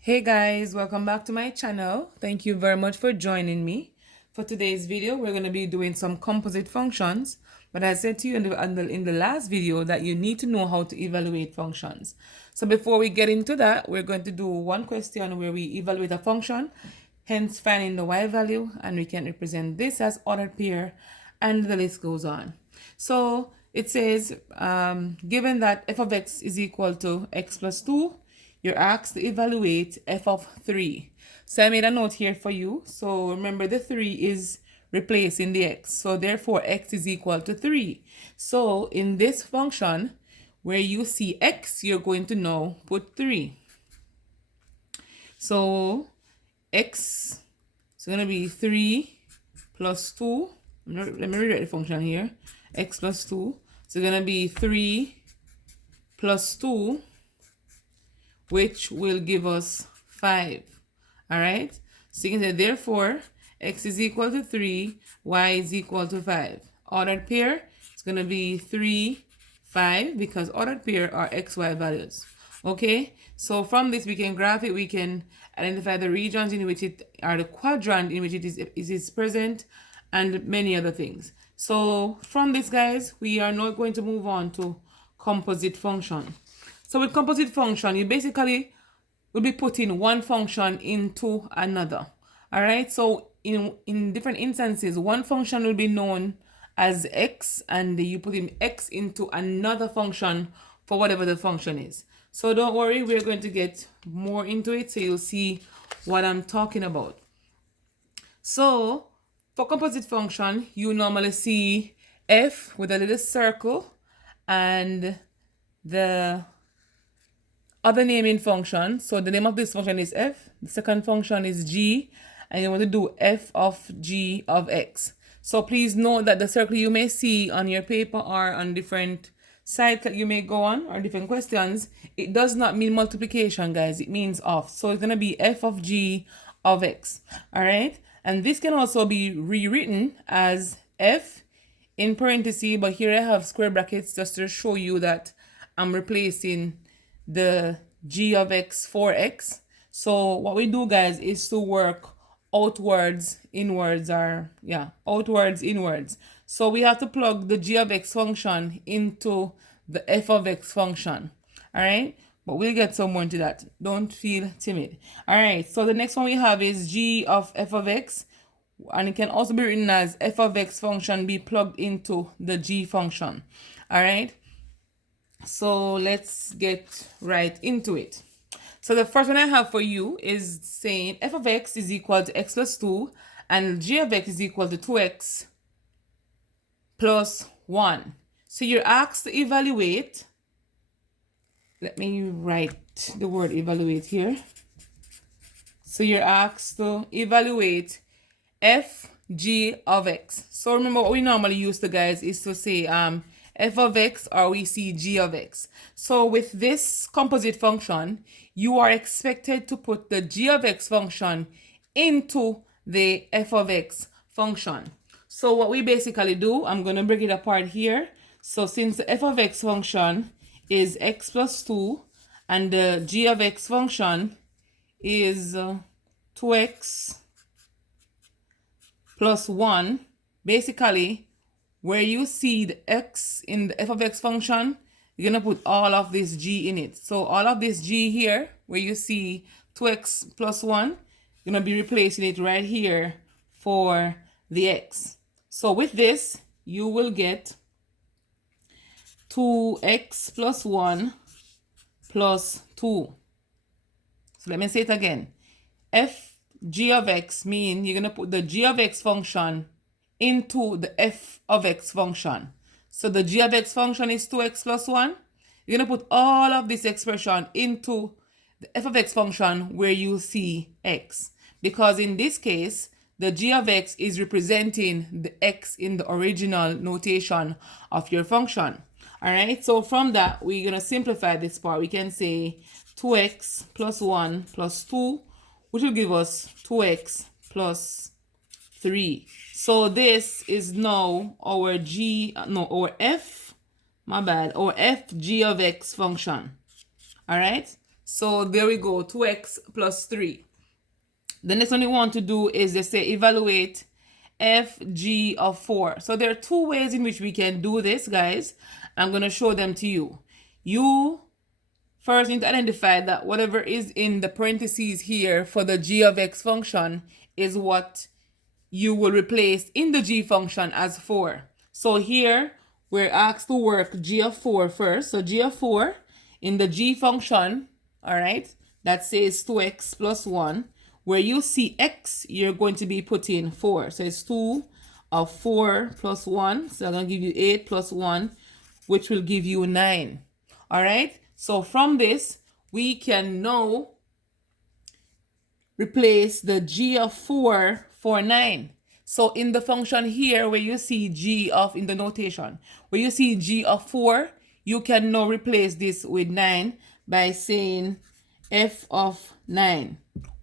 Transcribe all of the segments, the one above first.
Hey guys, welcome back to my channel. Thank you very much for joining me. For today's video, we're going to be doing some composite functions. But I said to you in the last video that you need to know how to evaluate functions. So before we get into that, we're going to do one question where we evaluate a function, hence finding the y value, and we can represent this as ordered pair, and the list goes on. So it says, given that f of x is equal to x plus 2, you're asked to evaluate f of 3. So I made a note here for you. So remember, the 3 is replacing the x. So therefore, x is equal to 3. So in this function, where you see x, you're going to now put 3. So x is going to be 3 plus 2. Let me rewrite the function here. X plus 2. So it's going to be 3 plus 2, which will give us 5. All right? So you can say, therefore, x is equal to 3, y is equal to 5. Ordered pair is going to be 3, 5, because ordered pair are x, y values. Okay? So from this, we can graph it. We can identify the regions in which it are the quadrant in which it is present, and many other things. So from this, guys, we are now going to move on to composite function. So with composite function, you basically will be putting one function into another. All right. So in different instances, one function will be known as x, and you put in x into another function for whatever the function is. So don't worry, we're going to get more into it, so you'll see what I'm talking about. So for composite function, you normally see f with a little circle and the other naming function. So the name of this function is f, the second function is g, and you want to do f of g of x. So please note that the circle you may see on your paper or on different sites that you may go on, or different questions, it does not mean multiplication, guys. It means off. So it's going to be f of g of x. All right. And this can also be rewritten as f in parentheses, but here I have square brackets just to show you that I'm replacing the g of x for x. So what we do, guys, is to work outwards, inwards, or outwards, inwards. So we have to plug the g of x function into the f of x function. All right. But we'll get somewhere into that. Don't feel timid. All right. So the next one we have is g of f of x. And it can also be written as f of x function be plugged into the g function. All right. So let's get right into it. So the first one I have for you is saying f of x is equal to x plus 2 and g of x is equal to 2x plus 1. So you're asked to evaluate. Let me write the word evaluate here. So you're asked to evaluate f g of x. So remember, what we normally use to, guys, is to say f of x, or we see g of x. So with this composite function, you are expected to put the g of x function into the f of x function. So what we basically do, I'm going to break it apart here. So since the f of x function is x plus 2 and the g of x function is 2x plus 1, basically, where you see the x in the f of x function, you're going to put all of this g in it. So all of this g here, where you see 2x plus 1, you're going to be replacing it right here for the x. So with this, you will get 2x plus 1 plus 2. So let me say it again. F g of x mean you're going to put the g of x function into the f of x function. So the g of x function is 2x plus 1. You're going to put all of this expression into the f of x function where you see x. Because in this case, the g of x is representing the x in the original notation of your function. All right, so from that, we're going to simplify this part. We can say 2x plus 1 plus 2, which will give us 2x plus 3. So this is now our our f, our f g of x function. All right, So there we go, 2x plus 3. The next one we want to do is just say evaluate fg of 4. So there are two ways in which we can do this, guys. I'm going to show them to you. You first need to identify that whatever is in the parentheses here for the g of x function is what you will replace in the g function as 4. So here we're asked to work g of 4 first. So g of 4 in the g function, all right, that says 2x plus 1. Where you see x, you're going to be putting 4. So it's 2 of 4 plus 1. So I'm going to give you 8 plus 1, which will give you 9. All right. So from this, we can now replace the g of 4 for 9. So in the function here, where you see g of, in the notation, where you see g of 4, you can now replace this with 9 by saying f of 9.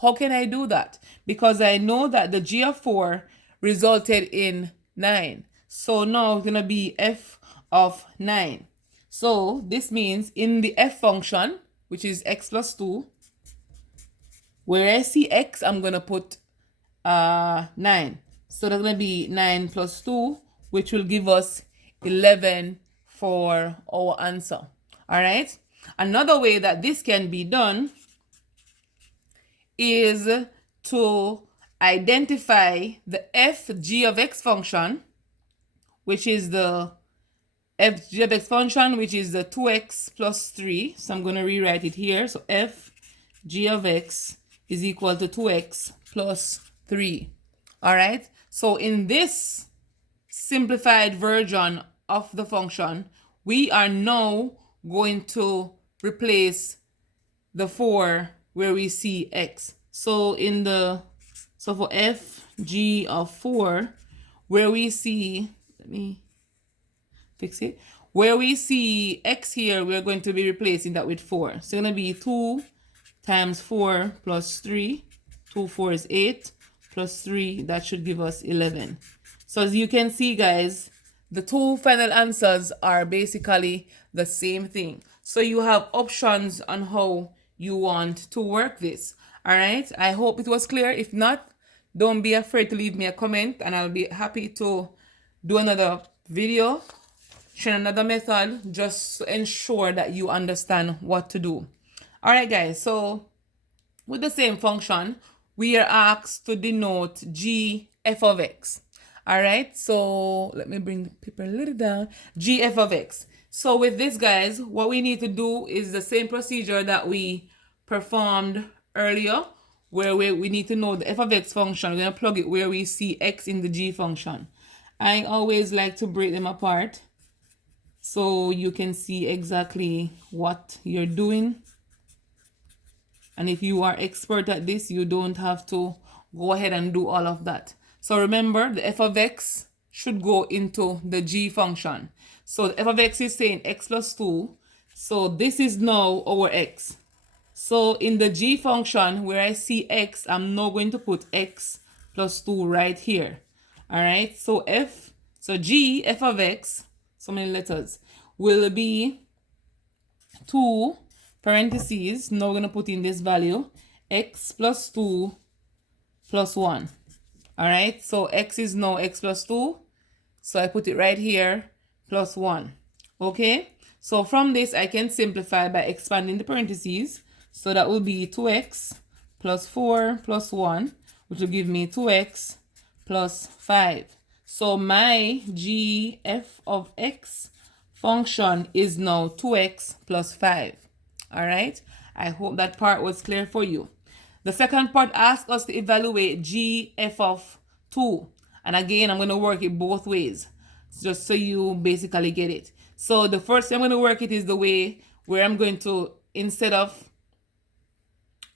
How can I do that? Because I know that the g of 4 resulted in 9. So now it's going to be f of 9. So this means in the f function, which is x plus 2, where I see x, I'm going to put 9. So that's going to be 9 plus 2, which will give us 11 for our answer. All right. Another way that this can be done is to identify the fg of x function, which is the fg of x function, which is the 2x plus 3. So I'm going to rewrite it here. So fg of x is equal to 2x plus 3. All right. So in this simplified version of the function, we are now going to replace the 4 where we see x. So for fg of 4, where we see, let me fix it, where we see x here, we're going to be replacing that with 4. So it's going to be 2 times 4 plus 3. 2 4 is 8 plus 3, that should give us 11. So as you can see, guys, the two final answers are basically the same thing. So you have options on how you want to work this. All right. I hope it was clear. If not, don't be afraid to leave me a comment and I'll be happy to do another video, share another method, just to ensure that you understand what to do. All right, guys. So with the same function, we are asked to denote g f of x. All right. So let me bring the paper a little down. G f of x. So with this, guys, what we need to do is the same procedure that we performed earlier, where we need to know the f of x function. We're going to plug it where we see x in the g function. I always like to break them apart so you can see exactly what you're doing. And if you are expert at this, you don't have to go ahead and do all of that. So remember, the f of x should go into the g function. So the f of x is saying x plus 2. So this is now our x. So in the g function where I see x, I'm now going to put x plus 2 right here. All right. So g, f of x, so many letters, will be 2 parentheses. Now we're going to put in this value, x plus 2 plus 1. All right. So x is now x plus 2. So I put it right here, plus 1. Okay. So from this, I can simplify by expanding the parentheses. So that will be 2x plus 4 plus 1, which will give me 2x plus 5. So my g f of x function is now 2x plus 5. All right. I hope that part was clear for you. The second part asks us to evaluate g f of 2. And again, I'm going to work it both ways, just so you basically get it. So the first way I'm going to work it is the way where I'm going to, instead of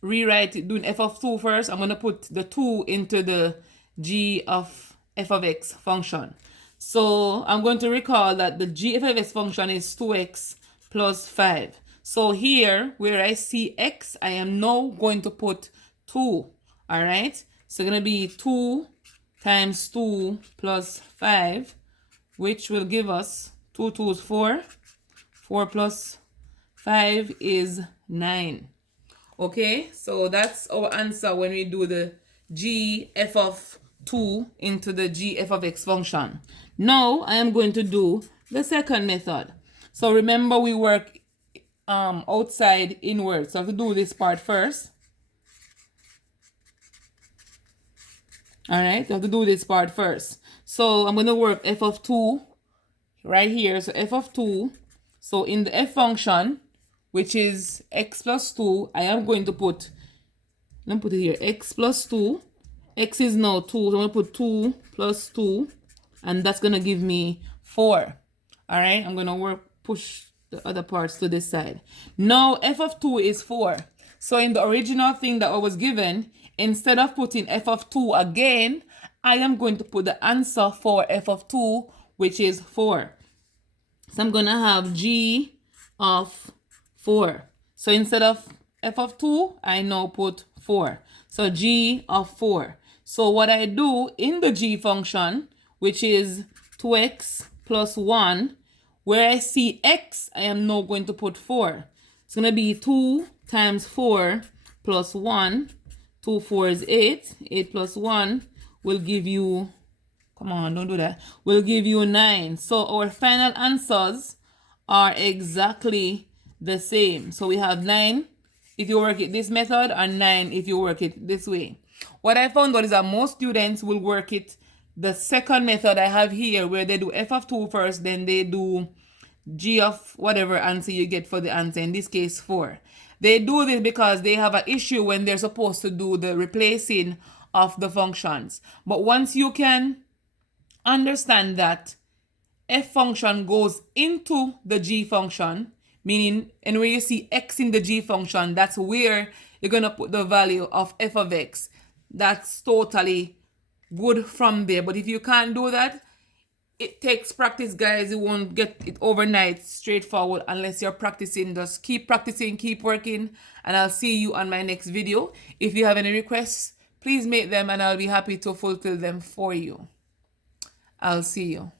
rewrite it, doing f of 2 first, I'm going to put the 2 into the g of f of x function. So I'm going to recall that the g f of x function is 2x plus 5. So here, where I see x, I am now going to put 2. All right. So it's going to be 2 times 2 plus 5, which will give us 2 2 is 4. 4 plus 5 is 9. Okay, so that's our answer when we do the g f of 2 into the g f of x function. Now I am going to do the second method. So remember, we work outside inward. So I have to do this part first. All right, I have to do this part first. So I'm going to work f of 2 right here. So f of 2. So in the f function, which is x plus 2, I am going to put, let me put it here, x plus 2. X is now 2, so I'm going to put 2 plus 2, and that's going to give me 4. All right, I'm going to push the other parts to this side. Now, f of 2 is 4. So in the original thing that I was given, instead of putting f of 2 again, I am going to put the answer for f of 2, which is 4. So I'm going to have g of 4. So instead of f of 2, I now put 4. So g of 4. So what I do in the g function, which is 2x plus 1, where I see x, I am now going to put 4. It's going to be 2 times 4 plus 1. 2 4 is 8. 8 plus 1 will give you, come on, don't do that, will give you 9. So our final answers are exactly the same. So we have 9 if you work it this method, or 9 if you work it this way. What I found out is that most students will work it the second method I have here, where they do f of 2 first, then they do g of whatever answer you get for the answer, in this case 4. They do this because they have an issue when they're supposed to do the replacing of the functions. But once you can understand that f function goes into the g function, meaning, and where you see x in the g function, that's where you're going to put the value of f of x. That's totally good from there. But if you can't do that, it takes practice, guys. You won't get it overnight straightforward unless you're practicing. Just keep practicing, keep working, and I'll see you on my next video. If you have any requests, please make them and I'll be happy to fulfill them for you. I'll see you.